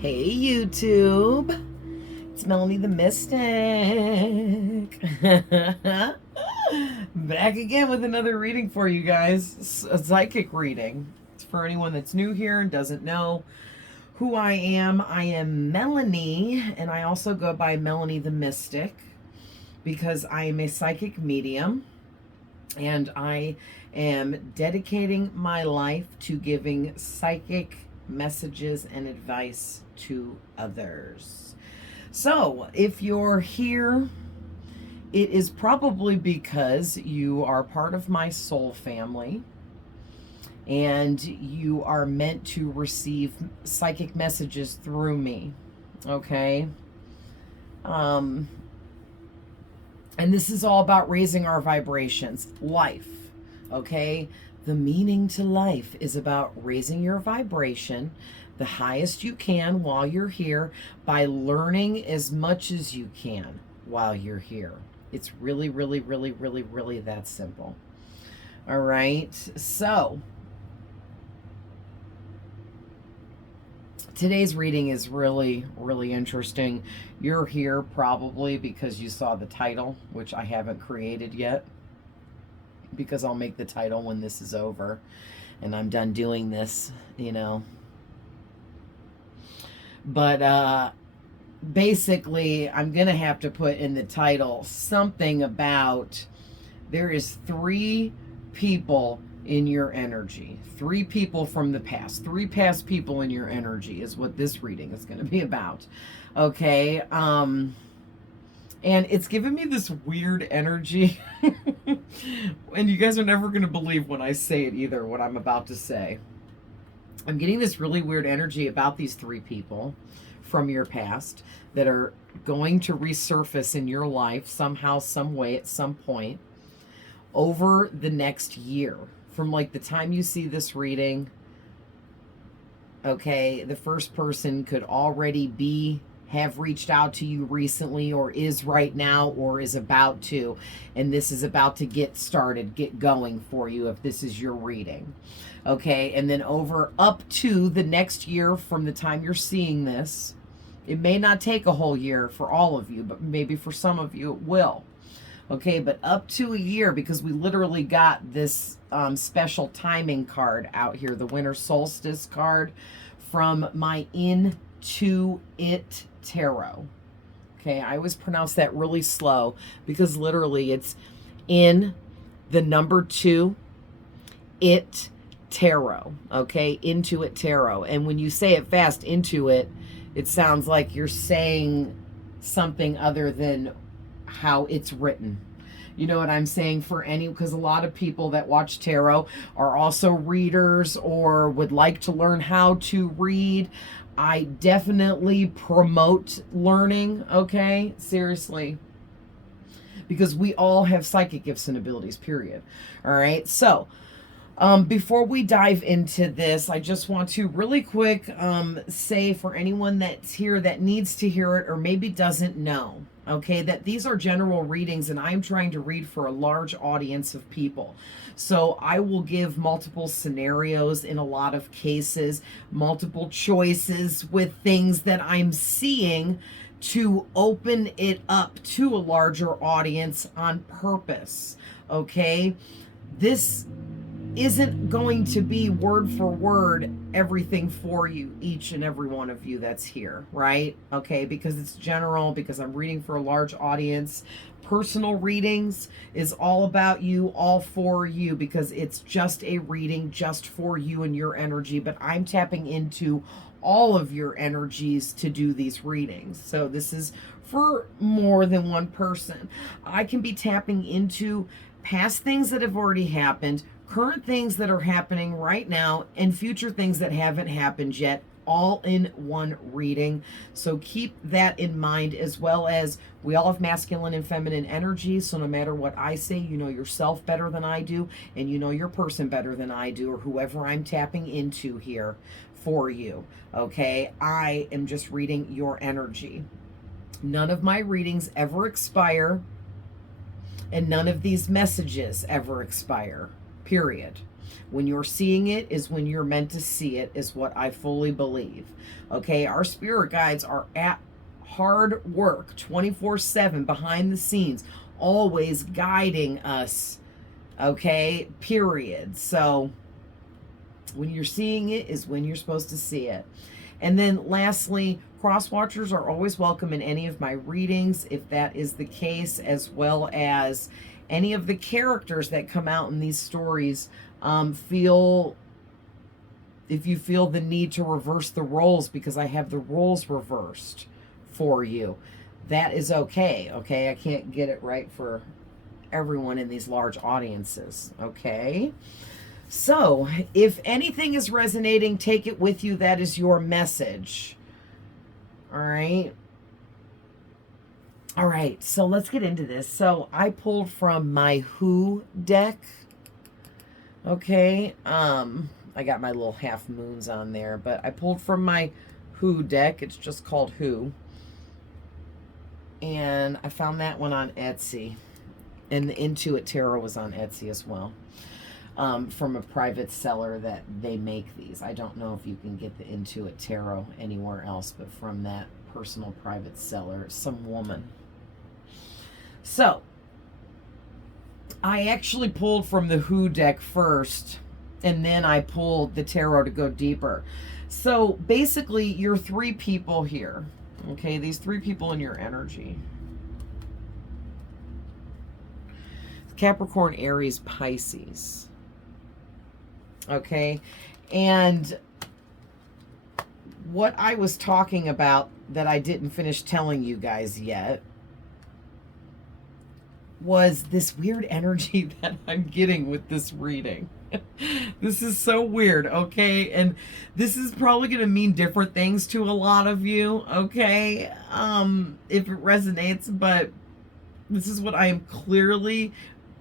Hey YouTube, it's Melanie the Mystic. Back again with another reading for you guys. A psychic reading. It's for anyone that's new here and doesn't know who I am. I am Melanie, and I also go by Melanie the Mystic because I am a psychic medium, and I am dedicating my life to giving psychic messages and advice to others. So, if you're here, it is probably because you are part of my soul family and you are meant to receive psychic messages through me. Okay? Um, and this is all about raising our vibrations, life. Okay? The meaning to life is about raising your vibration the highest you can while you're here by learning as much as you can while you're here. It's really, really, really, really, really that simple. All right. So today's reading is really, really interesting. You're here probably because you saw the title, which I haven't created yet, because I'll make the title when this is over and I'm done doing this, But basically, I'm going to have to put in the title something about there is 3 people in your energy. 3 people from the past. 3 past people in your energy is what this reading is going to be about. Okay? And it's giving me this weird energy. And you guys are never going to believe when I say it either, what I'm about to say. I'm getting this really weird energy about these 3 people from your past that are going to resurface in your life somehow, some way, at some point over the next year. From like the time you see this reading, okay, the first person could already have reached out to you recently, or is right now, or is about to, and this is about to get started, get going for you if this is your reading. Okay, and then over up to the next year from the time you're seeing this. It may not take a whole year for all of you, but maybe for some of you it will. Okay, but up to a year, because we literally got this special timing card out here, the winter solstice card from my Into It Tarot. Okay, I always pronounce that really slow because literally it's in the number 2, it tarot. Okay, Into It Tarot. And when you say it fast, into it, it sounds like you're saying something other than how it's written. You know what I'm saying? Because a lot of people that watch tarot are also readers or would like to learn how to read. I definitely promote learning, okay? Seriously. Because we all have psychic gifts and abilities, period. All right? So, before we dive into this, I just want to really quick say for anyone that's here that needs to hear it or maybe doesn't know, okay, that these are general readings and I'm trying to read for a large audience of people. So I will give multiple scenarios in a lot of cases, multiple choices with things that I'm seeing to open it up to a larger audience on purpose, okay? This isn't going to be word for word everything for you, each and every one of you that's here, right? Okay, because it's general, because I'm reading for a large audience. Personal readings is all about you, all for you, because it's just a reading just for you and your energy, but I'm tapping into all of your energies to do these readings. So this is for more than one person. I can be tapping into past things that have already happened, current things that are happening right now, and future things that haven't happened yet, all in one reading. So keep that in mind, as well as we all have masculine and feminine energy. So no matter what I say, you know yourself better than I do, and you know your person better than I do, or whoever I'm tapping into here for you. Okay, I am just reading your energy. None of my readings ever expire, and none of these messages ever expire. Period. When you're seeing it is when you're meant to see it, is what I fully believe. Okay, our spirit guides are at hard work 24/7 behind the scenes, always guiding us. Okay, period. So when you're seeing it is when you're supposed to see it. And then lastly, cross watchers are always welcome in any of my readings if that is the case, as well as any of the characters that come out in these stories. If you feel the need to reverse the roles, because I have the roles reversed for you, that is okay. Okay, I can't get it right for everyone in these large audiences. Okay, so if anything is resonating, take it with you. That is your message. All right. All right, so let's get into this. So I pulled from my Who deck. Okay, I got my little half moons on there, but I pulled from my Who deck. It's just called Who. And I found that one on Etsy. And the Intuit Tarot was on Etsy as well. From a private seller that they make these. I don't know if you can get the Intuit Tarot anywhere else, but from that personal private seller, some woman. So, I actually pulled from the Who deck first, and then I pulled the tarot to go deeper. So, basically, you're three people here. Okay, these three people in your energy. Capricorn, Aries, Pisces. Okay, and what I was talking about that I didn't finish telling you guys yet was this weird energy that I'm getting with this reading. This is so weird, okay? And this is probably going to mean different things to a lot of you, okay? If it resonates, but this is what I am clearly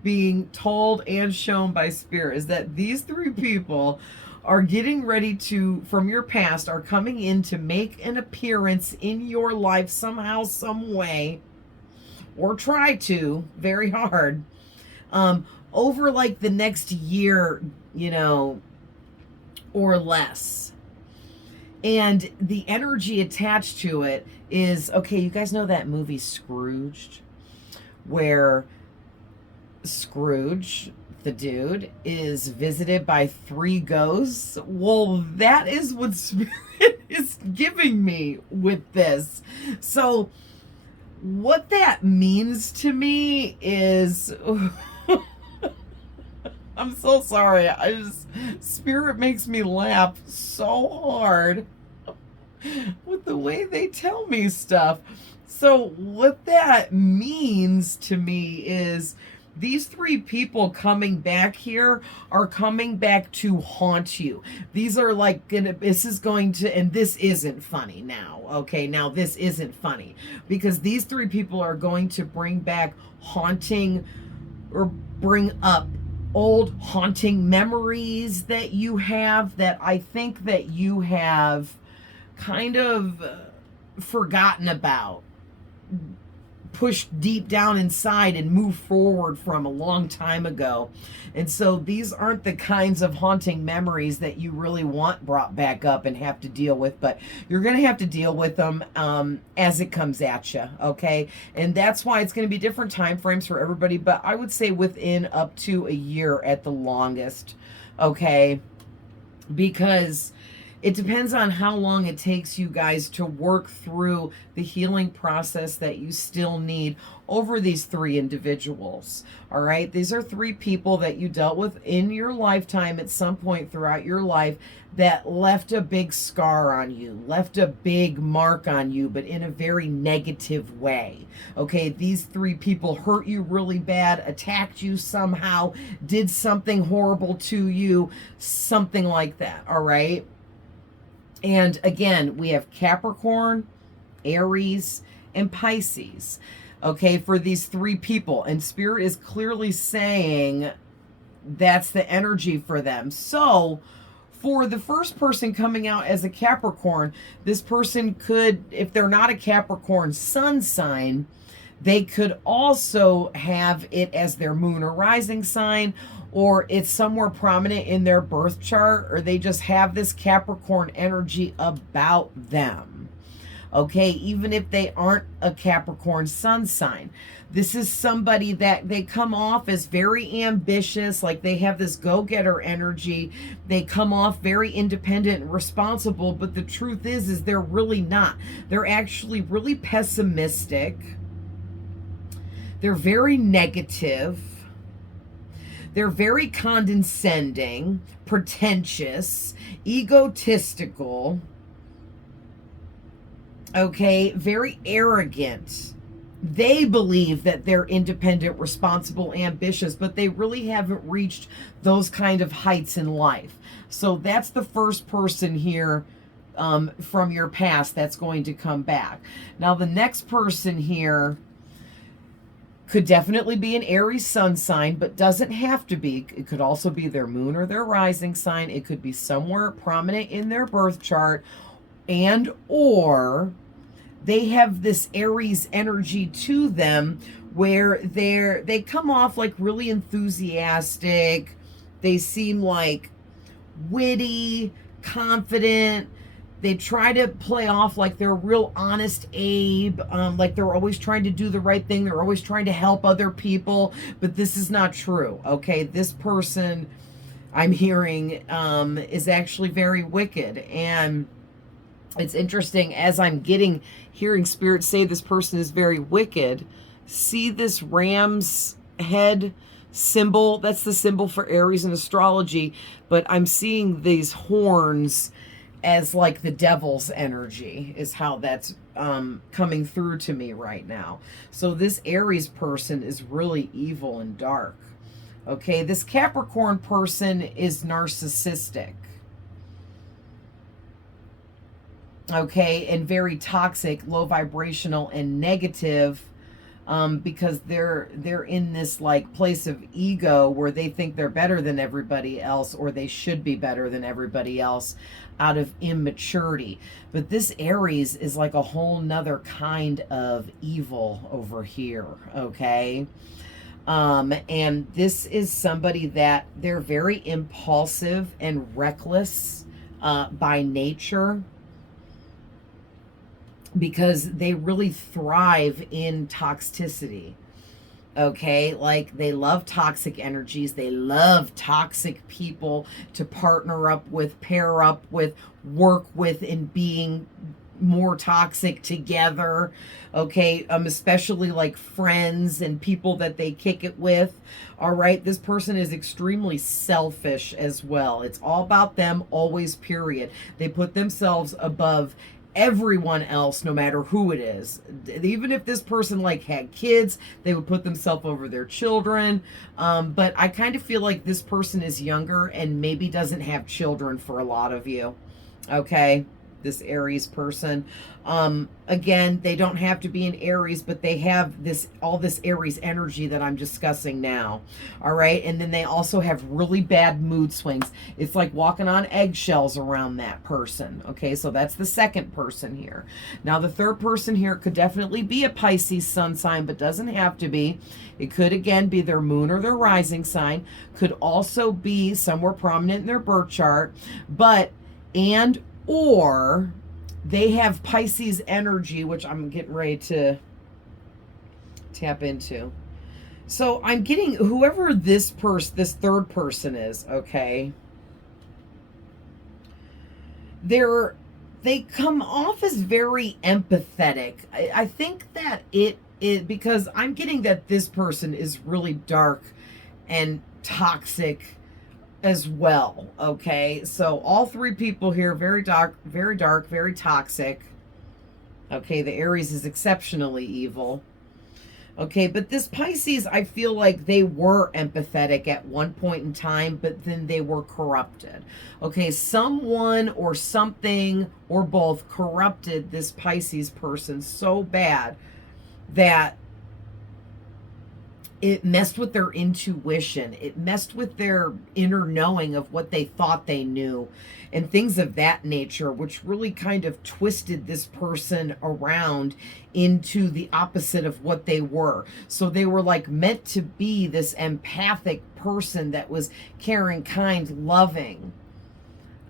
being told and shown by Spirit, is that these three people are getting ready to, from your past, are coming in to make an appearance in your life somehow, some way, or try to, very hard, over like the next year, you know, or less. And the energy attached to it is, okay, you guys know that movie Scrooged, where Scrooge, the dude, is visited by three ghosts? Well, that is what Spirit is giving me with this. So what that means to me is I'm so sorry. Spirit makes me laugh so hard with the way they tell me stuff. So what that means to me is these three people coming back here are coming back to haunt you. These are like this is going to, and this isn't funny now, okay? Now this isn't funny because these three people are going to bring back haunting, or bring up old haunting memories that you have, that I think that you have kind of forgotten about, pushed deep down inside and moved forward from a long time ago. And so these aren't the kinds of haunting memories that you really want brought back up and have to deal with, but you're going to have to deal with them as it comes at you, okay? And that's why it's going to be different time frames for everybody, but I would say within up to a year at the longest, okay? Because it depends on how long it takes you guys to work through the healing process that you still need over these three individuals. All right. These are three people that you dealt with in your lifetime at some point throughout your life that left a big scar on you, left a big mark on you, but in a very negative way. Okay. These three people hurt you really bad, attacked you somehow, did something horrible to you, something like that. All right. And again, we have Capricorn, Aries, and Pisces, okay, for these three people. And Spirit is clearly saying that's the energy for them. So for the first person coming out as a Capricorn, this person could, if they're not a Capricorn sun sign, they could also have it as their moon or rising sign, or it's somewhere prominent in their birth chart, or they just have this Capricorn energy about them. Okay, even if they aren't a Capricorn sun sign. This is somebody that they come off as very ambitious, like they have this go-getter energy. They come off very independent and responsible, but the truth is they're really not. They're actually really pessimistic. They're very negative. They're very condescending, pretentious, egotistical, okay, very arrogant. They believe that they're independent, responsible, ambitious, but they really haven't reached those kind of heights in life. So that's the first person here from your past that's going to come back. Now, the next person here could definitely be an Aries sun sign, but doesn't have to be. It could also be their moon or their rising sign. It could be somewhere prominent in their birth chart, and or they have this Aries energy to them where they come off like really enthusiastic. They seem like witty, confident. They try to play off like they're real honest Abe, like they're always trying to do the right thing. They're always trying to help other people, but this is not true, okay? This person I'm hearing is actually very wicked. And it's interesting, as I'm hearing spirit say this person is very wicked. See this ram's head symbol? That's the symbol for Aries in astrology, but I'm seeing these horns as like the devil's energy is how that's coming through to me right now. So this Aries person is really evil and dark. Okay, this Capricorn person is narcissistic. Okay, and very toxic, low vibrational, and negative, because they're in this like place of ego where they think they're better than everybody else, or they should be better than everybody else out of immaturity. But this Aries is like a whole nother kind of evil over here, okay? And this is somebody that they're very impulsive and reckless by nature, because they really thrive in toxicity. Okay, like they love toxic energies. They love toxic people to partner up with, pair up with, work with, and being more toxic together. Okay, especially like friends and people that they kick it with. All right, this person is extremely selfish as well. It's all about them, always, period. They put themselves above everyone else, no matter who it is. Even if this person like had kids, they would put themselves over their children. But I kind of feel like this person is younger and maybe doesn't have children for a lot of you. Okay, this Aries person. Again, they don't have to be an Aries, but they have all this Aries energy that I'm discussing now. All right, and then they also have really bad mood swings. It's like walking on eggshells around that person. Okay, so that's the second person here. Now the third person here could definitely be a Pisces sun sign, but doesn't have to be. It could again be their moon or their rising sign. Could also be somewhere prominent in their birth chart, or they have Pisces energy, which I'm getting ready to tap into. So I'm getting whoever this third person is, okay, they come off as very empathetic. I think that because I'm getting that this person is really dark and toxic as well. Okay, so all three people here, very dark, very toxic. Okay, the Aries is exceptionally evil. Okay, but this Pisces, I feel like they were empathetic at one point in time, but then they were corrupted. Okay, someone or something or both corrupted this Pisces person so bad that It messed with their intuition. It messed with their inner knowing of what they thought they knew and things of that nature, which really kind of twisted this person around into the opposite of what they were. So they were like meant to be this empathic person that was caring, kind, loving,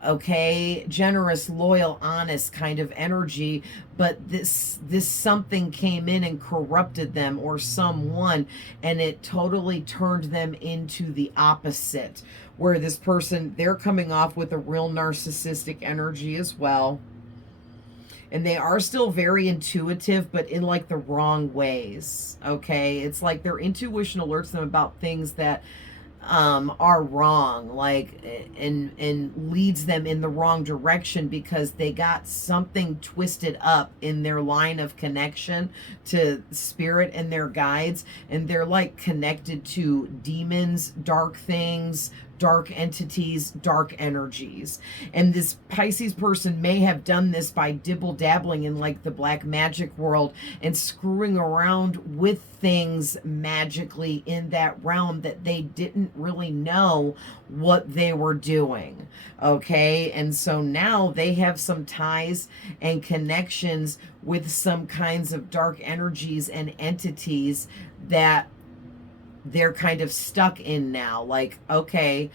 okay, generous, loyal, honest kind of energy, but this something came in and corrupted them, or someone, and it totally turned them into the opposite, where this person, they're coming off with a real narcissistic energy as well, and they are still very intuitive, but in like the wrong ways. Okay, it's like their intuition alerts them about things that are wrong, like, and leads them in the wrong direction because they got something twisted up in their line of connection to spirit and their guides, and they're like connected to demons, dark things, dark entities, dark energies. And this Pisces person may have done this by dibble dabbling in like the black magic world and screwing around with things magically in that realm that they didn't really know what they were doing. Okay, and so now they have some ties and connections with some kinds of dark energies and entities that they're kind of stuck in now. Like, okay,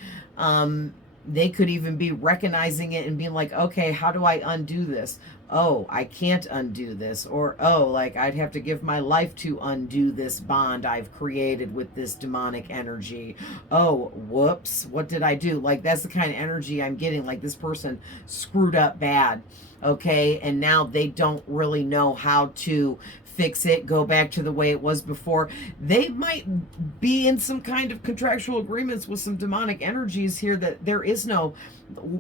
they could even be recognizing it and being like, okay, how do I undo this? Oh, I can't undo this. Or, oh, like I'd have to give my life to undo this bond I've created with this demonic energy. Oh, whoops, what did I do? Like, that's the kind of energy I'm getting. Like, this person screwed up bad. Okay, and now they don't really know how to fix it, go back to the way it was before. They might be in some kind of contractual agreements with some demonic energies here that there is no,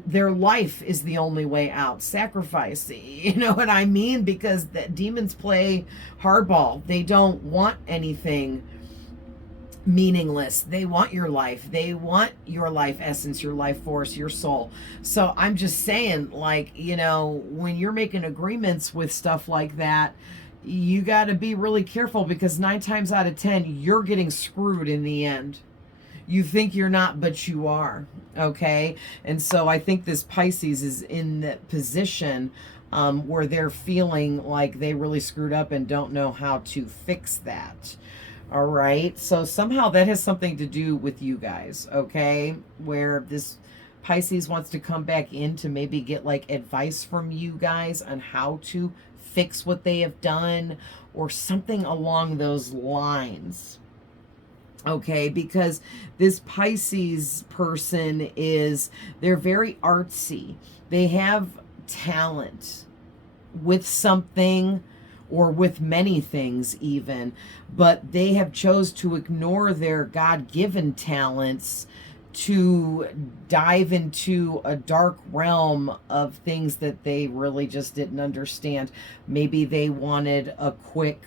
their life is the only way out. Sacrifice, you know what I mean? Because the demons play hardball. They don't want anything meaningless. They want your life. They want your life essence, your life force, your soul. So I'm just saying, like, you know, when you're making agreements with stuff like that, you got to be really careful, because 9 times out of 10, you're getting screwed in the end. You think you're not, but you are. Okay. And so I think this Pisces is in that position where they're feeling like they really screwed up and don't know how to fix that. All right. So somehow that has something to do with you guys. Okay. Where this Pisces wants to come back in to maybe get like advice from you guys on how to fix what they have done, or something along those lines. Okay, because this Pisces person they're very artsy. They have talent with something, or with many things even, but they have chose to ignore their God-given talents to dive into a dark realm of things that they really just didn't understand. Maybe they wanted a quick,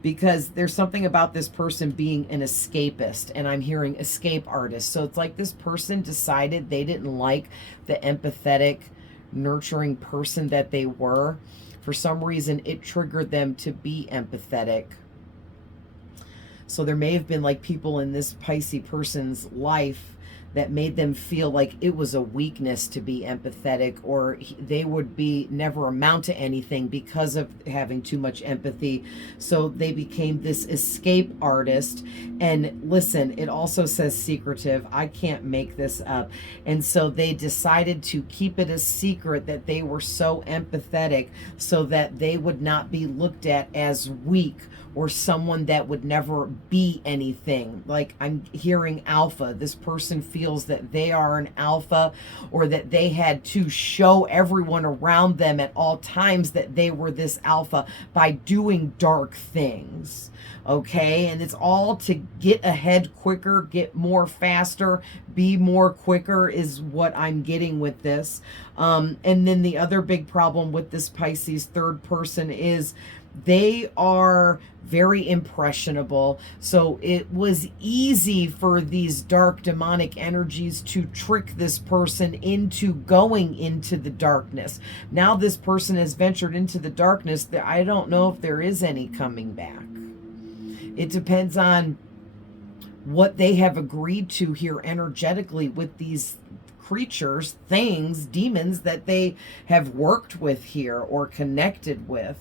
because there's something about this person being an escapist, and I'm hearing escape artist. So it's like this person decided they didn't like the empathetic, nurturing person that they were. For some reason, it triggered them to be empathetic. So there may have been like people in this Pisces person's life that made them feel like it was a weakness to be empathetic, or they would be never amount to anything because of having too much empathy. So they became this escape artist. And listen, it also says secretive. I can't make this up. And so they decided to keep it a secret that they were so empathetic, so that they would not be looked at as weak or someone that would never be anything. Like, I'm hearing alpha. This person feels that they are an alpha, or that they had to show everyone around them at all times that they were this alpha by doing dark things. Okay, and it's all to get ahead quicker, get more faster, be more quicker is what I'm getting with this. And then the other big problem with this Pisces third person is they are very impressionable. So it was easy for these dark demonic energies to trick this person into going into the darkness. Now this person has ventured into the darkness. I don't know if there is any coming back. It depends on what they have agreed to here energetically with these creatures, things, demons that they have worked with here or connected with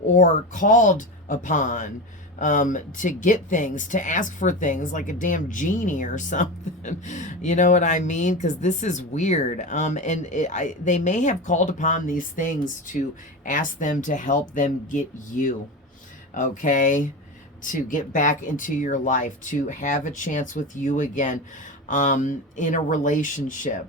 or called upon to get things, to ask for things like a damn genie or something. You know what I mean? Because this is weird. They may have called upon these things to ask them to help them get you, okay? To get back into your life, to have a chance with you again in a relationship.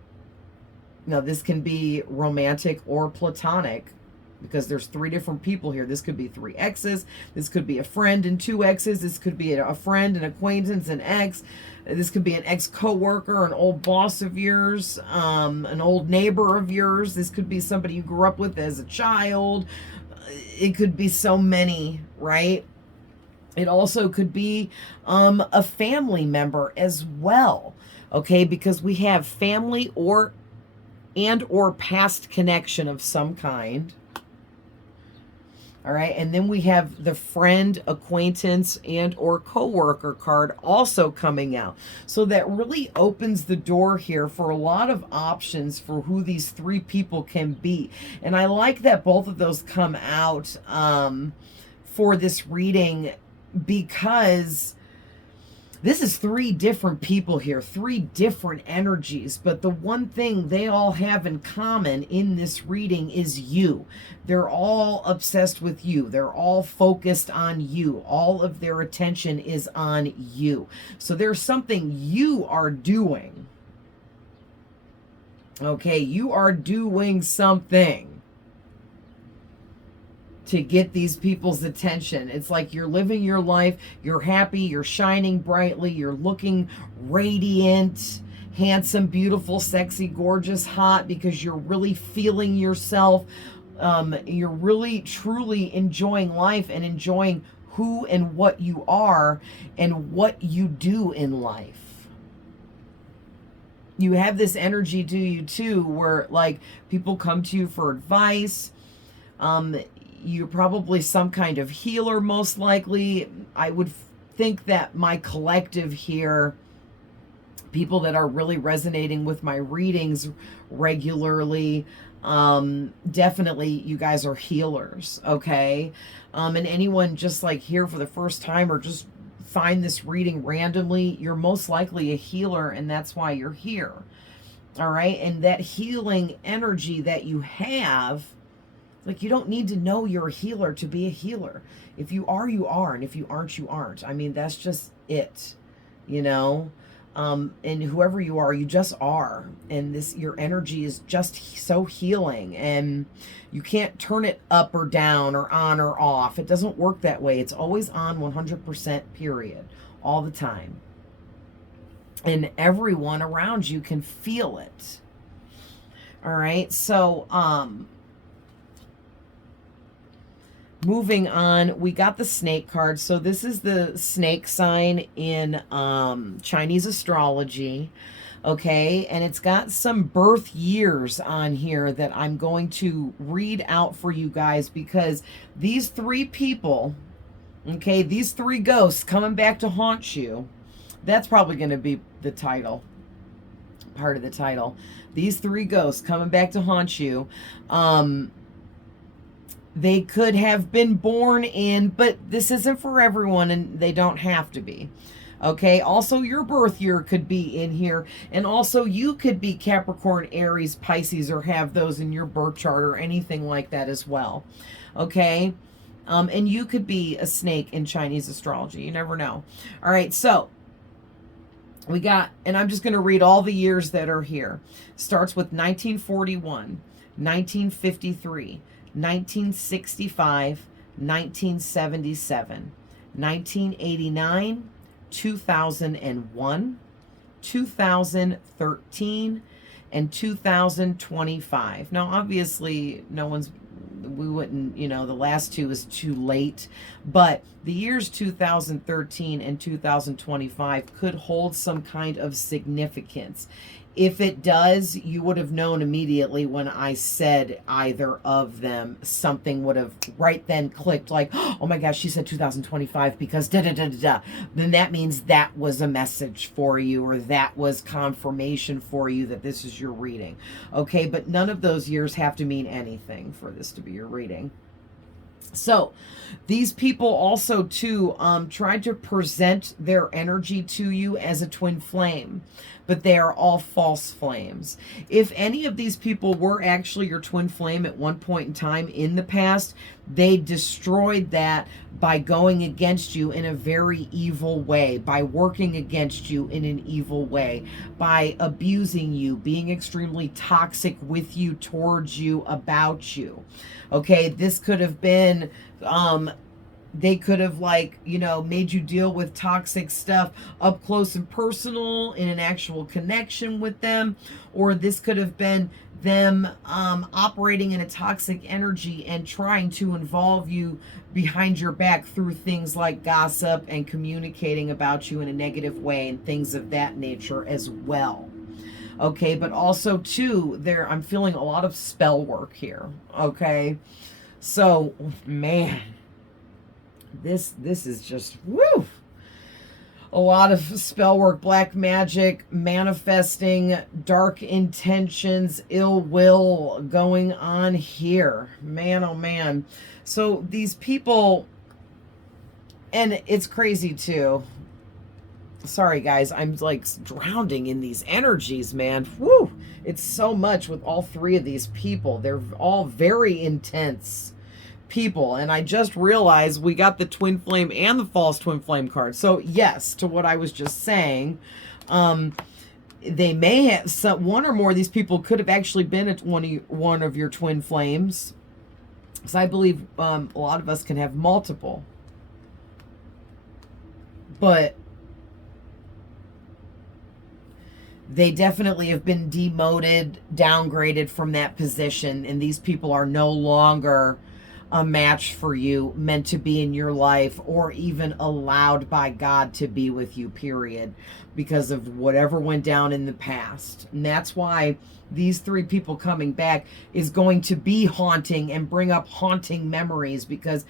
Now, this can be romantic or platonic, because there's 3 different people here. This could be 3 exes. This could be a friend and 2 exes. This could be a friend, an acquaintance, an ex. This could be an ex-coworker, an old boss of yours, an old neighbor of yours. This could be somebody you grew up with as a child. It could be so many, right? It also could be a family member as well, okay? Because we have family or past connection of some kind. All right, and then we have the friend, acquaintance, and or coworker card also coming out. So that really opens the door here for a lot of options for who these 3 people can be. And I like that both of those come out for this reading, because this is 3 different people here, 3 different energies, but the one thing they all have in common in this reading is you. They're all obsessed with you. They're all focused on you. All of their attention is on you. So there's something you are doing. Okay, you are doing something to get these people's attention. It's like you're living your life, you're happy, you're shining brightly, you're looking radiant, handsome, beautiful, sexy, gorgeous, hot, because you're really feeling yourself. You're really, truly enjoying life and enjoying who and what you are and what you do in life. You have this energy to you too, where like people come to you for advice. You're probably some kind of healer, most likely. I would think that my collective here, people that are really resonating with my readings regularly, definitely you guys are healers, okay? And anyone just like here for the first time or just find this reading randomly, you're most likely a healer, and that's why you're here, all right? And that healing energy that you have, like, you don't need to know you're a healer to be a healer. If you are, you are. And if you aren't, you aren't. I mean, that's just it, you know? And whoever you are, you just are. And this, your energy is just so healing. And you can't turn it up or down or on or off. It doesn't work that way. It's always on 100%, period. All the time. And everyone around you can feel it. All right? So, moving on, we got the snake card. So this is the snake sign in Chinese astrology, okay? And it's got some birth years on here that I'm going to read out for you guys, because these 3 people, okay, these 3 ghosts coming back to haunt you, that's probably going to be the title, part of the title. These 3 ghosts coming back to haunt you, they could have been born in, but this isn't for everyone, and they don't have to be. Okay, also your birth year could be in here, and also you could be Capricorn, Aries, Pisces, or have those in your birth chart or anything like that as well. Okay, and you could be a snake in Chinese astrology. You never know. All right, so we got, and I'm just going to read all the years that are here. Starts with 1941, 1953, 1965, 1977, 1989, 2001, 2013, and 2025. Now, obviously, we wouldn't, the last 2 is too late, but the years 2013 and 2025 could hold some kind of significance If it does, you would have known immediately when I said either of them. Something would have right then clicked like, oh my gosh, she said 2025 because da da da da da. Then that means that was a message for you, or that was confirmation for you that this is your reading. Okay, but none of those years have to mean anything for this to be your reading. So these people also too tried to present their energy to you as a twin flame, but they are all false flames. If any of these people were actually your twin flame at one point in time in the past, they destroyed that by going against you in a very evil way, by working against you in an evil way, by abusing you, being extremely toxic with you, towards you, about you. Okay, this could have been, they could have, like, you know, made you deal with toxic stuff up close and personal in an actual connection with them. Or this could have been them operating in a toxic energy and trying to involve you behind your back through things like gossip and communicating about you in a negative way and things of that nature as well. Okay, but also too, I'm feeling a lot of spell work here. Okay, so man, this is just woo. A lot of spell work, black magic, manifesting, dark intentions, ill will going on here. Man, oh man. So these people, and it's crazy too. Sorry guys, I'm like drowning in these energies, man. Woo! It's so much with all three of these people. They're all very intense people, and I just realized we got the twin flame and the false twin flame card. So yes, to what I was just saying, they may have one or more of these people could have actually been one of your twin flames. So I believe a lot of us can have multiple, but they definitely have been demoted, downgraded from that position, and these people are no longer a match for you, meant to be in your life, or even allowed by God to be with you, period, because of whatever went down in the past. And that's why these three people coming back is going to be haunting and bring up haunting memories, because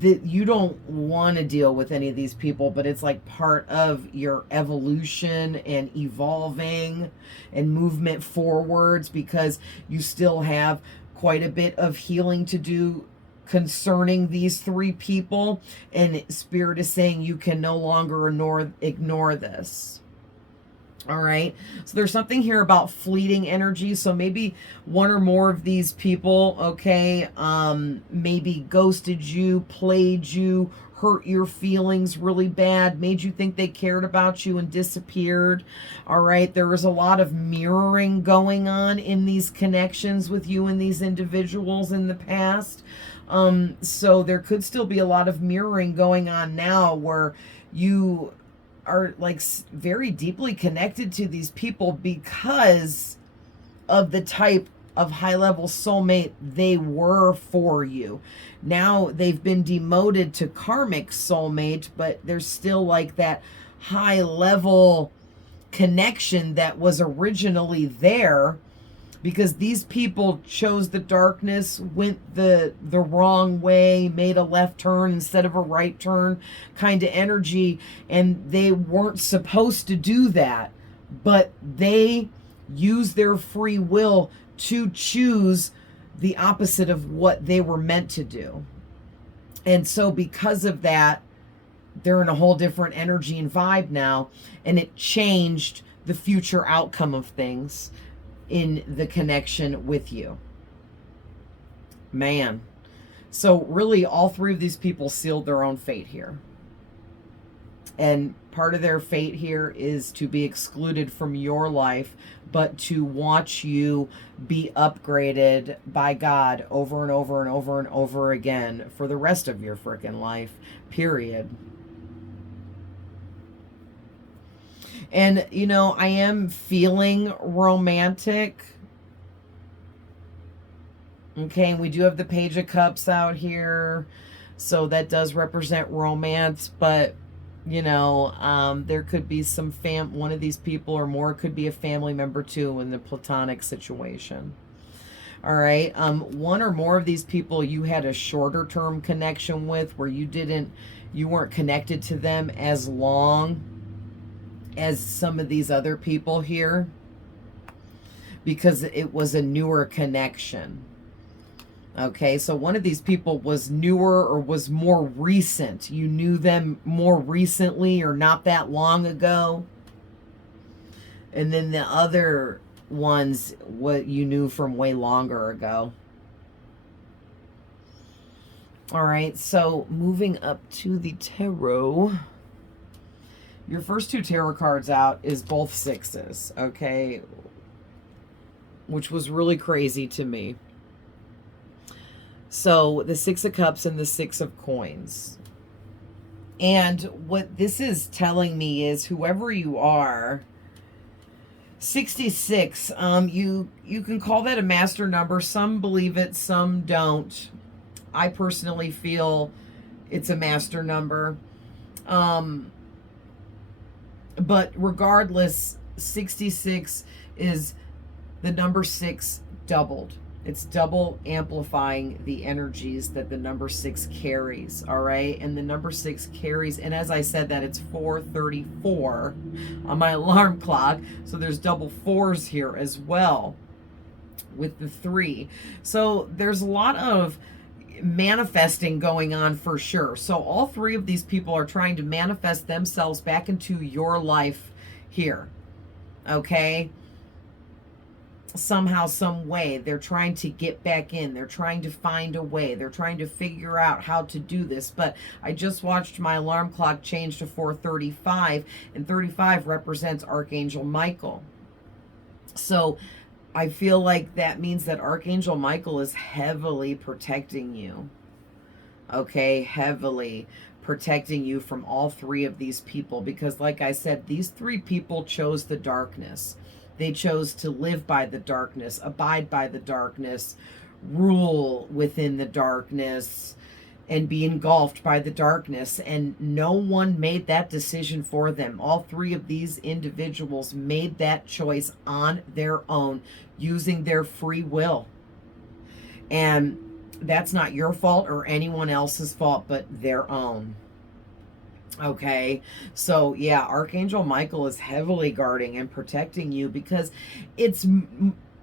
you don't want to deal with any of these people, but it's like part of your evolution and evolving and movement forwards, because you still have quite a bit of healing to do concerning these three people, and Spirit is saying you can no longer ignore this. All right, so there's something here about fleeting energy. So maybe one or more of these people, okay, maybe ghosted you, played you, hurt your feelings really bad, made you think they cared about you and disappeared. All right, there was a lot of mirroring going on in these connections with you and these individuals in the past. So there could still be a lot of mirroring going on now, where you are like very deeply connected to these people because of the type of high-level soulmate they were for you. Now they've been demoted to karmic soulmate, but there's still like that high-level connection that was originally there, because these people chose the darkness, went the wrong way, made a left turn instead of a right turn kind of energy, and they weren't supposed to do that, but they used their free will to choose the opposite of what they were meant to do. And so because of that, they're in a whole different energy and vibe now, and it changed the future outcome of things in the connection with you. Man. So really all three of these people sealed their own fate here. And part of their fate here is to be excluded from your life, but to watch you be upgraded by God over and over and over and over again for the rest of your freaking life, period. And, you know, I am feeling romantic. Okay, and we do have the Page of Cups out here. So that does represent romance. But You know, there could be some one of these people or more could be a family member too in the platonic situation. All right. One or more of these people you had a shorter term connection with where you weren't connected to them as long as some of these other people here because it was a newer connection. Okay, so one of these people was newer or was more recent. You knew them more recently or not that long ago. And then the other ones, what you knew from way longer ago. All right, so moving up to the tarot. Your first two tarot cards out is both sixes, okay? Which was really crazy to me. So the Six of Cups and the Six of Coins. And what this is telling me is whoever you are, 66, you can call that a master number. Some believe it, some don't. I personally feel it's a master number. But regardless, 66 is the number 6 doubled. It's double amplifying the energies that the number 6 carries, all right? And the number 6 carries, and as I said that, it's 4:34 on my alarm clock. So there's double fours here as well with the 3. So there's a lot of manifesting going on for sure. So all 3 of these people are trying to manifest themselves back into your life here, okay? Somehow, some way, they're trying to get back in. They're trying to find a way. They're trying to figure out how to do this. But I just watched my alarm clock change to 4:35, and 35 represents Archangel Michael. So I feel like that means that Archangel Michael is heavily protecting you. Okay, heavily protecting you from all 3 of these people. Because like I said, these 3 people chose the darkness. They chose to live by the darkness, abide by the darkness, rule within the darkness, and be engulfed by the darkness. And no one made that decision for them. All 3 of these individuals made that choice on their own, using their free will. And that's not your fault or anyone else's fault, but their own. Okay, so yeah, Archangel Michael is heavily guarding and protecting you because it's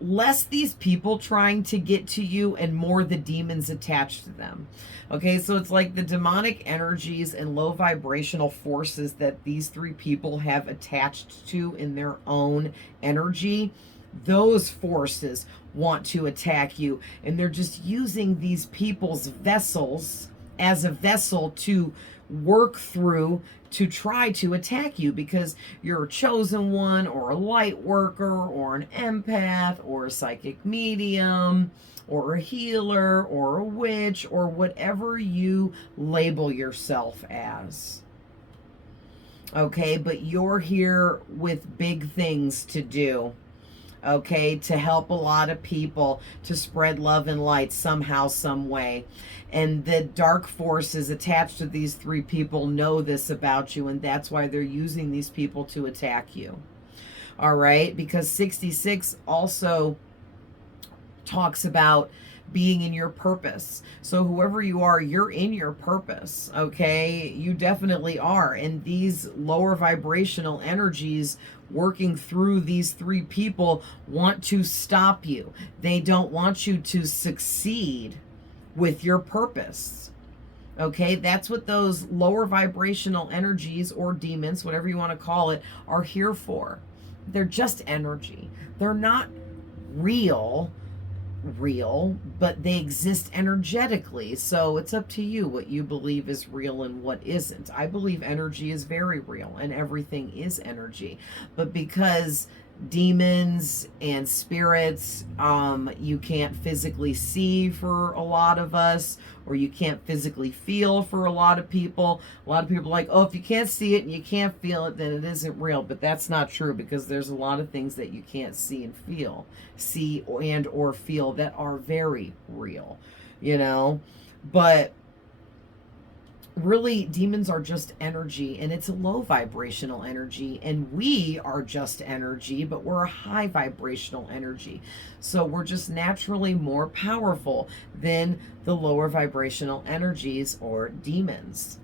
less these people trying to get to you and more the demons attached to them. Okay, so it's like the demonic energies and low vibrational forces that these 3 people have attached to in their own energy. Those forces want to attack you, and they're just using these people's vessels as a vessel to work through to try to attack you because you're a chosen one or a light worker or an empath or a psychic medium or a healer or a witch or whatever you label yourself as. Okay, but you're here with big things to do. Okay, to help a lot of people, to spread love and light somehow, some way. And the dark forces attached to these 3 people know this about you, and that's why they're using these people to attack you. All right, because 66 also talks about being in your purpose. So whoever you are, you're in your purpose, okay? You definitely are. And these lower vibrational energies working through these 3 people want to stop you. They don't want you to succeed with your purpose. Okay, that's what those lower vibrational energies or demons, whatever you want to call it, are here for. They're just energy. They're not real, but they exist energetically. So it's up to you what you believe is real and what isn't. I believe energy is very real and everything is energy. But because demons and spirits you can't physically see for a lot of us, or you can't physically feel for a lot of people. A lot of people are like, oh, if you can't see it and you can't feel it, then it isn't real. But that's not true, because there's a lot of things that you can't see and feel, or feel that are very real, you know. But really, demons are just energy, and it's a low vibrational energy, and we are just energy, but we're a high vibrational energy. So we're just naturally more powerful than the lower vibrational energies or demons.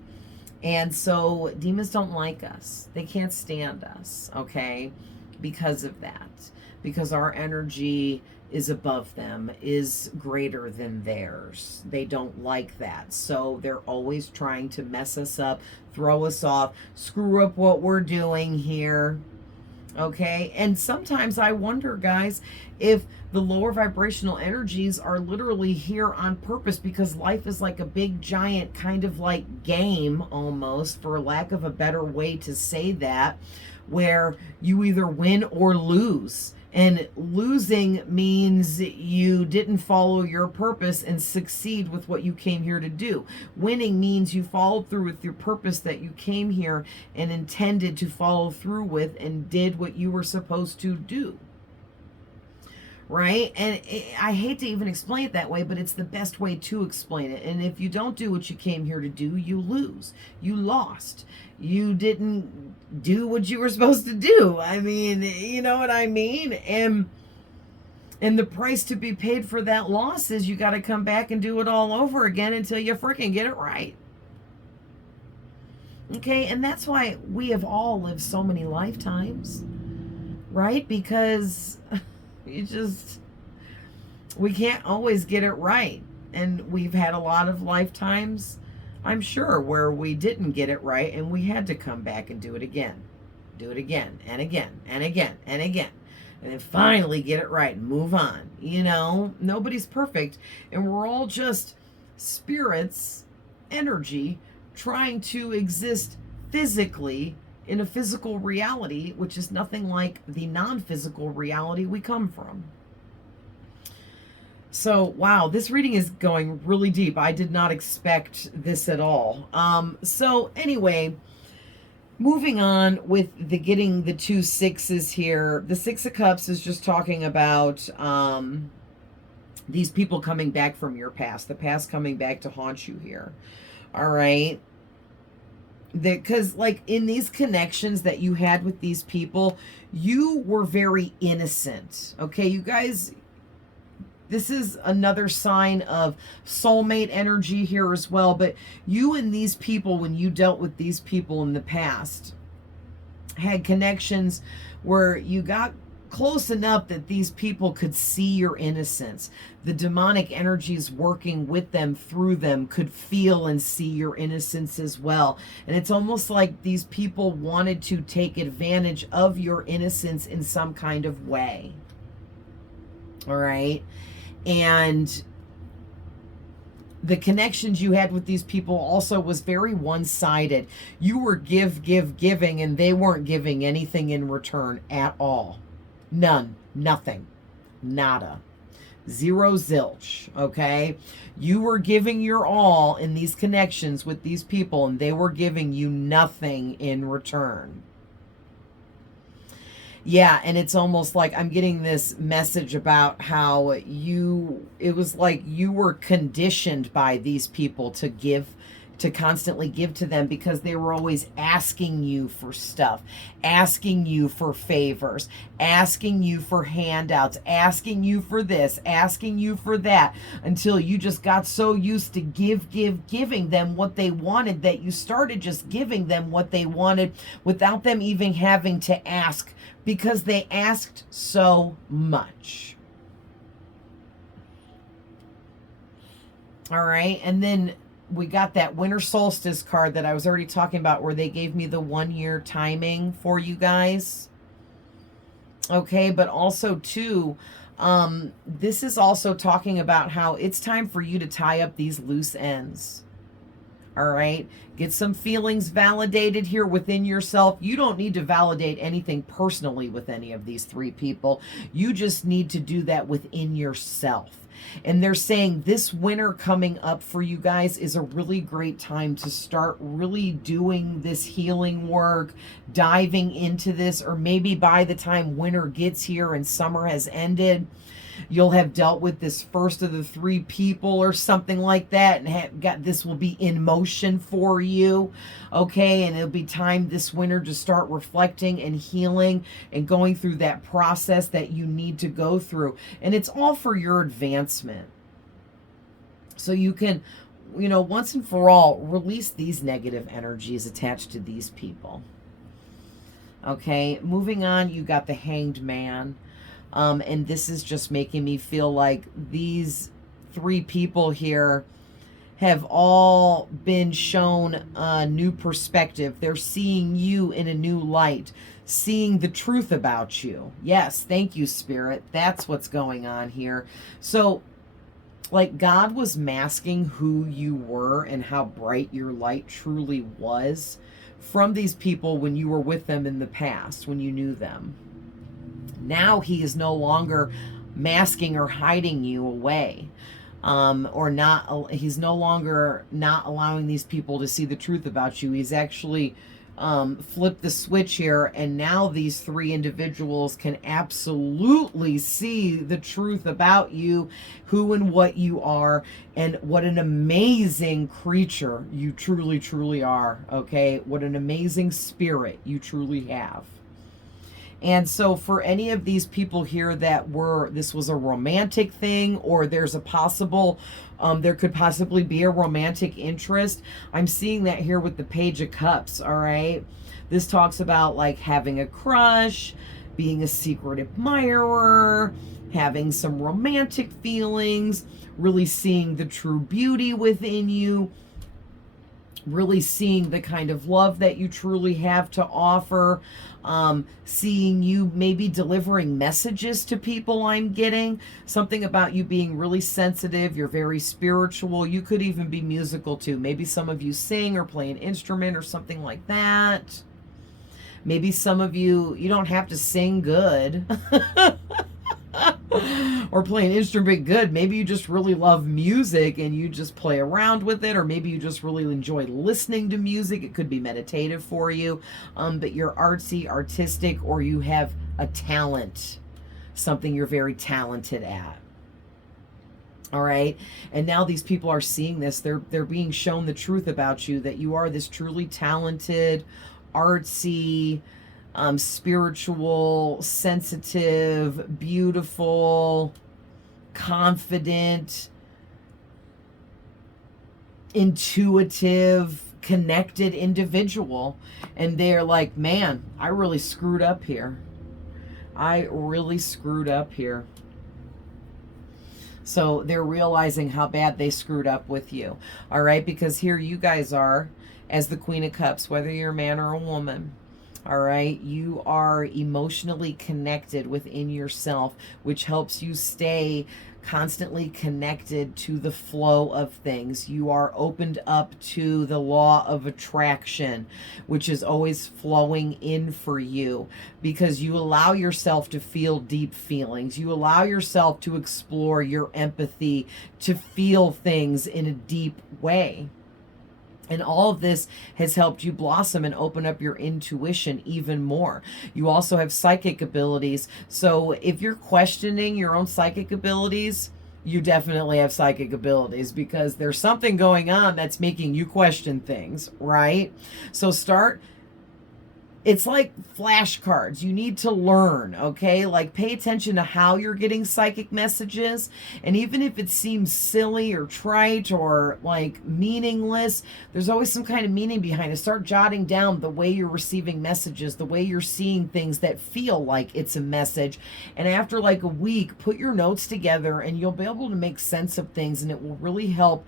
And so demons don't like us. They can't stand us, okay? Because of that. Because our energy is above them, is greater than theirs. They don't like that. So they're always trying to mess us up, throw us off, screw up what we're doing here. Okay? And sometimes I wonder, guys, if the lower vibrational energies are literally here on purpose, because life is like a big giant kind of like game, almost, for lack of a better way to say that, where you either win or lose. And losing means you didn't follow your purpose and succeed with what you came here to do. Winning means you followed through with your purpose that you came here and intended to follow through with, and did what you were supposed to do. Right? And I hate to even explain it that way, but it's the best way to explain it. And if you don't do what you came here to do, you lose. You lost. You didn't do what you were supposed to do. I mean, you know what I mean? And the price to be paid for that loss is you got to come back and do it all over again until you freaking get it right. Okay? And that's why we have all lived so many lifetimes. Right? Because we can't always get it right. And we've had a lot of lifetimes, I'm sure, where we didn't get it right, and we had to come back and do it again. Do it again, and again, and again, and again. And then finally get it right and move on. You know, nobody's perfect. And we're all just spirits, energy, trying to exist physically in a physical reality, which is nothing like the non-physical reality we come from. So, wow, this reading is going really deep. I did not expect this at all. So anyway, moving on with the getting the 2 6s here. The 6 of Cups is just talking about these people coming back from your past, the past coming back to haunt you here. All right. Because like in these connections that you had with these people, you were very innocent. Okay, you guys, this is another sign of soulmate energy here as well. But you and these people, when you dealt with these people in the past, had connections where you got close enough that these people could see your innocence. The demonic energies working with them, through them, could feel and see your innocence as well. And it's almost like these people wanted to take advantage of your innocence in some kind of way. All right. And the connections you had with these people also was very one-sided. You were giving, and they weren't giving anything in return at all. None, nothing, nada, zero, zilch. Okay, you were giving your all in these connections with these people, and they were giving you nothing in return. Yeah, and it's almost like I'm getting this message about how it was like you were conditioned by these people to give, to constantly give to them, because they were always asking you for stuff, asking you for favors, asking you for handouts, asking you for this, asking you for that, until you just got so used to giving them what they wanted that you started just giving them what they wanted without them even having to ask, because they asked so much. All right, and then we got that winter solstice card that I was already talking about, where they gave me the 1-year timing for you guys. Okay, but also too, this is also talking about how it's time for you to tie up these loose ends. All right, get some feelings validated here within yourself. You don't need to validate anything personally with any of these 3 people. You just need to do that within yourself. And they're saying this winter coming up for you guys is a really great time to start really doing this healing work, diving into this, or maybe by the time winter gets here and summer has ended, You'll have dealt with this first of the 3 people or something like that, and have got this will be in motion for you, okay? And it'll be time this winter to start reflecting and healing and going through that process that you need to go through. And it's all for your advancement. So you can, once and for all, release these negative energies attached to these people. Okay, moving on, you got the Hanged Man. And this is just making me feel like these 3 people here have all been shown a new perspective. They're seeing you in a new light, seeing the truth about you. Yes, thank you, Spirit. That's what's going on here. So, like, God was masking who you were and how bright your light truly was from these people when you were with them in the past, when you knew them. Now he is no longer masking or hiding you away, or not. He's no longer not allowing these people to see the truth about you. He's actually flipped the switch here, and now these 3 individuals can absolutely see the truth about you, who and what you are, and what an amazing creature you truly, truly are. Okay, what an amazing spirit you truly have. And so for any of these people here that this was a romantic thing, or there's a possible, there could possibly be a romantic interest. I'm seeing that here with the Page of Cups, all right? This talks about like having a crush, being a secret admirer, having some romantic feelings, really seeing the true beauty within you, really seeing the kind of love that you truly have to offer, seeing you maybe delivering messages to people. I'm getting something about you being really sensitive. You're very spiritual. You could even be musical too. Maybe some of you sing or play an instrument or something like that. Maybe some of you don't have to sing good or play an instrument good. Maybe you just really love music and you just play around with it, or maybe you just really enjoy listening to music. It could be meditative for you, but you're artsy, artistic, or you have a talent, something you're very talented at. All right. And now these people are seeing this. They're being shown the truth about you, that you are this truly talented, artsy, spiritual, sensitive, beautiful, confident, intuitive, connected individual. And they're like, man, I really screwed up here. I really screwed up here. So they're realizing how bad they screwed up with you. All right, because here you guys are as the Queen of Cups, whether you're a man or a woman. All right, you are emotionally connected within yourself, which helps you stay constantly connected to the flow of things. You are opened up to the law of attraction, which is always flowing in for you, because you allow yourself to feel deep feelings. You allow yourself to explore your empathy, to feel things in a deep way. And all of this has helped you blossom and open up your intuition even more. You also have psychic abilities. So if you're questioning your own psychic abilities, you definitely have psychic abilities, because there's something going on that's making you question things, right? So it's like flashcards. You need to learn, okay? Like, pay attention to how you're getting psychic messages. And even if it seems silly or trite or like meaningless, there's always some kind of meaning behind it. Start jotting down the way you're receiving messages, the way you're seeing things that feel like it's a message. And after like a week, put your notes together and you'll be able to make sense of things, and it will really help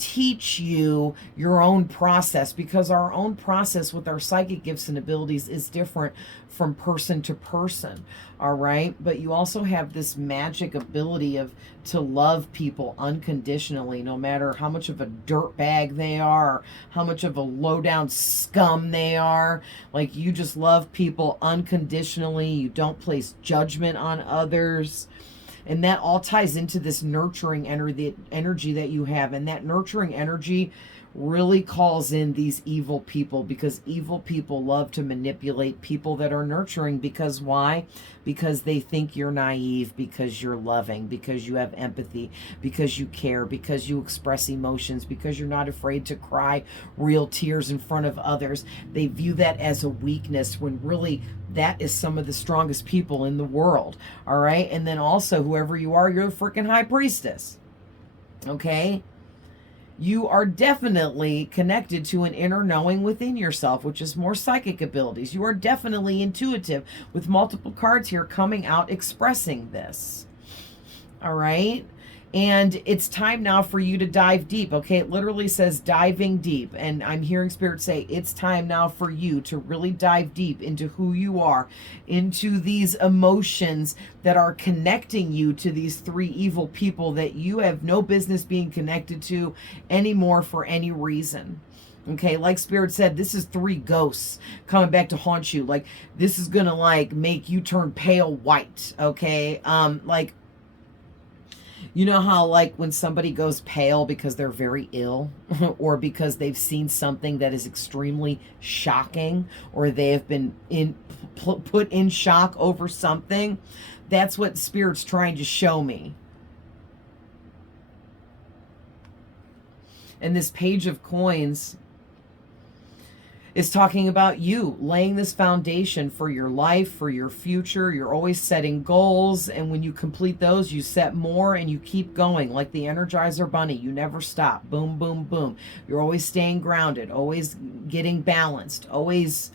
teach you your own process, because our own process with our psychic gifts and abilities is different from person to person. All right, but you also have this magic ability to love people unconditionally, no matter how much of a dirtbag they are, how much of a low down scum they are. Like, you just love people unconditionally. You don't place judgment on others. And that all ties into this nurturing energy that you have. And that nurturing energy really calls in these evil people, because evil people love to manipulate people that are nurturing. Because why? Because they think you're naive, because you're loving, because you have empathy, because you care, because you express emotions, because you're not afraid to cry real tears in front of others. They view that as a weakness, when really that is some of the strongest people in the world. All right. And then also, whoever you are, you're the freaking high priestess. Okay. You are definitely connected to an inner knowing within yourself, which is more psychic abilities. You are definitely intuitive, with multiple cards here coming out expressing this. All right. And it's time now for you to dive deep. Okay, it literally says diving deep. And I'm hearing Spirit say it's time now for you to really dive deep into who you are, into these emotions that are connecting you to these three evil people that you have no business being connected to anymore for any reason. Okay, like Spirit said, this is three ghosts coming back to haunt you. Like, this is gonna like make you turn pale white. Okay, like, you know how like when somebody goes pale because they're very ill or because they've seen something that is extremely shocking, or they have been put in shock over something? That's what Spirit's trying to show me. And this Page of Coins is talking about you laying this foundation for your life, for your future. You're always setting goals, and when you complete those, you set more and you keep going like the Energizer Bunny. You never stop. Boom, boom, boom. You're always staying grounded, always getting balanced, always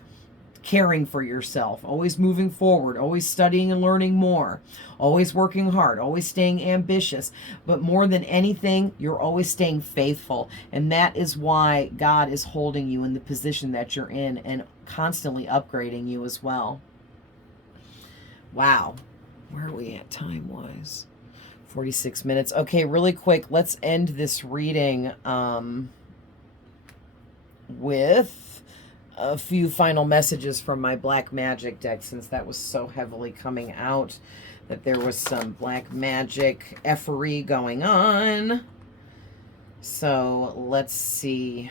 caring for yourself, always moving forward, always studying and learning more, always working hard, always staying ambitious. But more than anything, you're always staying faithful. And that is why God is holding you in the position that you're in and constantly upgrading you as well. Wow. Where are we at time-wise? 46 minutes. Okay, really quick, let's end this reading with a few final messages from my Black Magic deck, since that was so heavily coming out that there was some Black Magic effery going on. So let's see.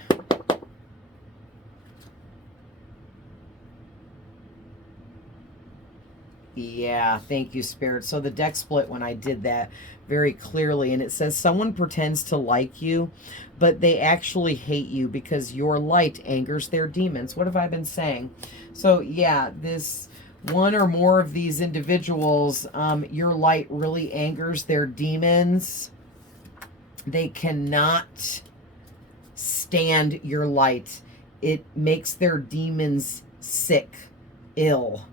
Yeah, thank you, Spirit. So the deck split when I did that very clearly, and it says someone pretends to like you, but they actually hate you because your light angers their demons. What have I been saying? So yeah, this one or more of these individuals, your light really angers their demons. They cannot stand your light. It makes their demons sick, ill.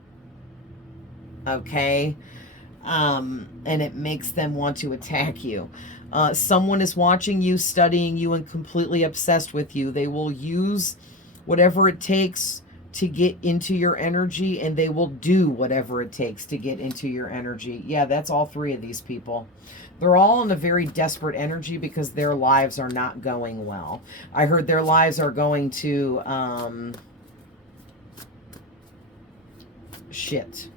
Okay, and it makes them want to attack you. Someone is watching you, studying you, and completely obsessed with you. They will use whatever it takes to get into your energy, and they will do whatever it takes to get into your energy. Yeah, that's all three of these people. They're all in a very desperate energy because their lives are not going well. I heard their lives are going to shit.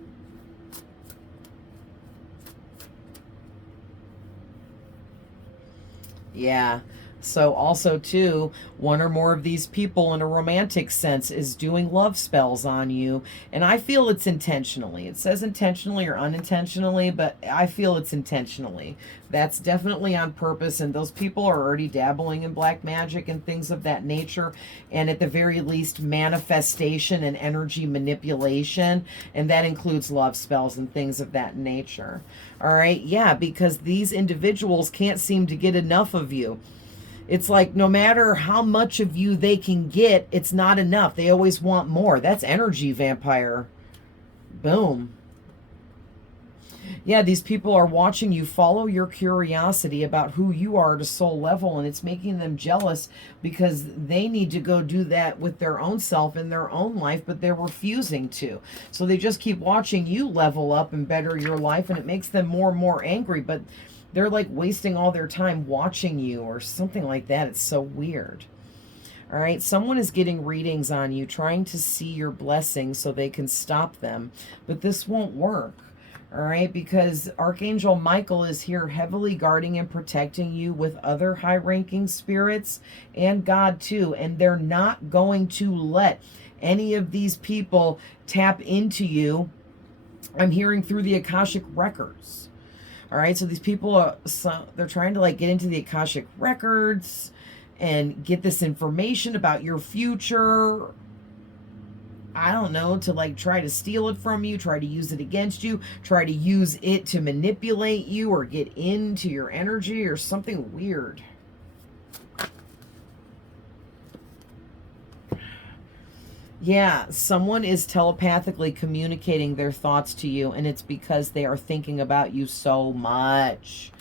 Yeah. So also too, one or more of these people in a romantic sense is doing love spells on you. And I feel it's intentionally. It says intentionally or unintentionally, but I feel it's intentionally. That's definitely on purpose. And those people are already dabbling in black magic and things of that nature. And at the very least, manifestation and energy manipulation. And that includes love spells and things of that nature. All right. Yeah, because these individuals can't seem to get enough of you. It's like no matter how much of you they can get, it's not enough. They always want more. That's energy, vampire. Boom. Yeah, these people are watching you follow your curiosity about who you are at a soul level, and it's making them jealous because they need to go do that with their own self in their own life, but they're refusing to. So they just keep watching you level up and better your life, and it makes them more and more angry, but they're like wasting all their time watching you or something like that. It's so weird. All right, someone is getting readings on you, trying to see your blessings so they can stop them, but this won't work. All right, because Archangel Michael is here heavily guarding and protecting you with other high-ranking spirits and God too. And they're not going to let any of these people tap into you. I'm hearing through the Akashic records. All right, so these people are, they're trying to like get into the Akashic records and get this information about your future. I don't know, to like try to steal it from you, try to use it against you, try to use it to manipulate you or get into your energy or something weird. Yeah, someone is telepathically communicating their thoughts to you, and it's because they are thinking about you so much.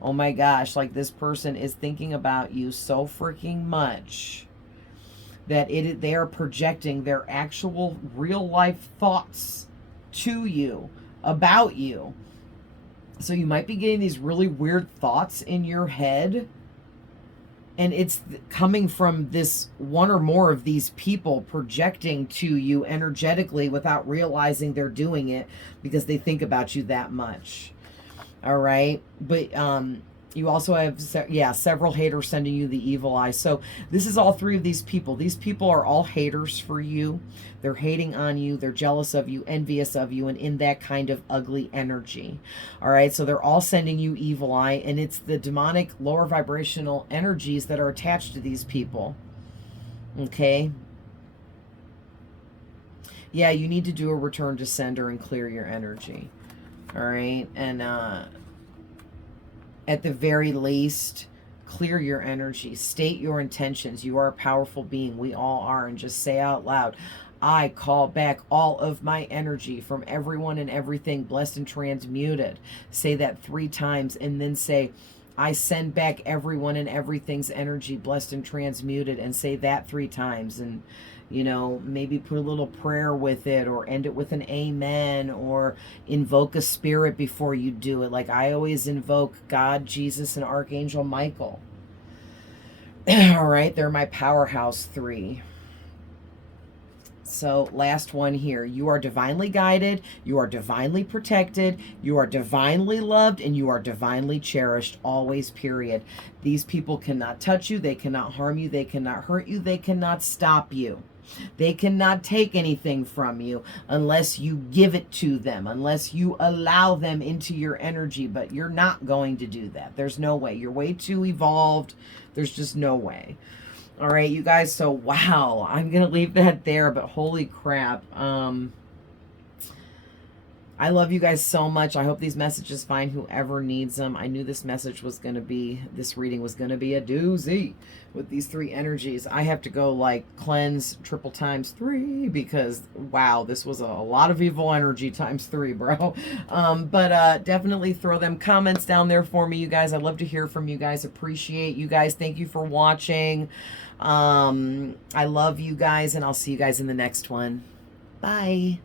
Oh my gosh, like this person is thinking about you so freaking much that they are projecting their actual real life thoughts to you about you. So you might be getting these really weird thoughts in your head, and it's coming from this one or more of these people projecting to you energetically without realizing they're doing it because they think about you that much. All right. But you also have, several haters sending you the evil eye. So this is all three of these people. These people are all haters for you. They're hating on you. They're jealous of you, envious of you, and in that kind of ugly energy. All right. So they're all sending you evil eye, and it's the demonic lower vibrational energies that are attached to these people. Okay. Yeah, you need to do a return to sender and clear your energy. All right. And, at the very least, clear your energy. State your intentions. You are a powerful being. We all are. And just say out loud, I call back all of my energy from everyone and everything, blessed and transmuted. Say that 3 times, and then say, I send back everyone and everything's energy, blessed and transmuted, and say that 3 times. And you know, maybe put a little prayer with it, or end it with an amen, or invoke a spirit before you do it. Like I always invoke God, Jesus, and Archangel Michael. All right, they're my powerhouse 3. So last one here. You are divinely guided. You are divinely protected. You are divinely loved, and you are divinely cherished always, period. These people cannot touch you. They cannot harm you. They cannot hurt you. They cannot stop you. They cannot take anything from you unless you give it to them, unless you allow them into your energy. But you're not going to do that. There's no way. You're way too evolved. There's just no way. All right, you guys. So, wow, I'm going to leave that there. But holy crap. I love you guys so much. I hope these messages find whoever needs them. I knew this reading was going to be a doozy with these 3 energies. I have to go like cleanse triple times 3 because, wow, this was a lot of evil energy times 3, bro. But definitely throw them comments down there for me, you guys. I'd love to hear from you guys. Appreciate you guys. Thank you for watching. I love you guys, and I'll see you guys in the next one. Bye.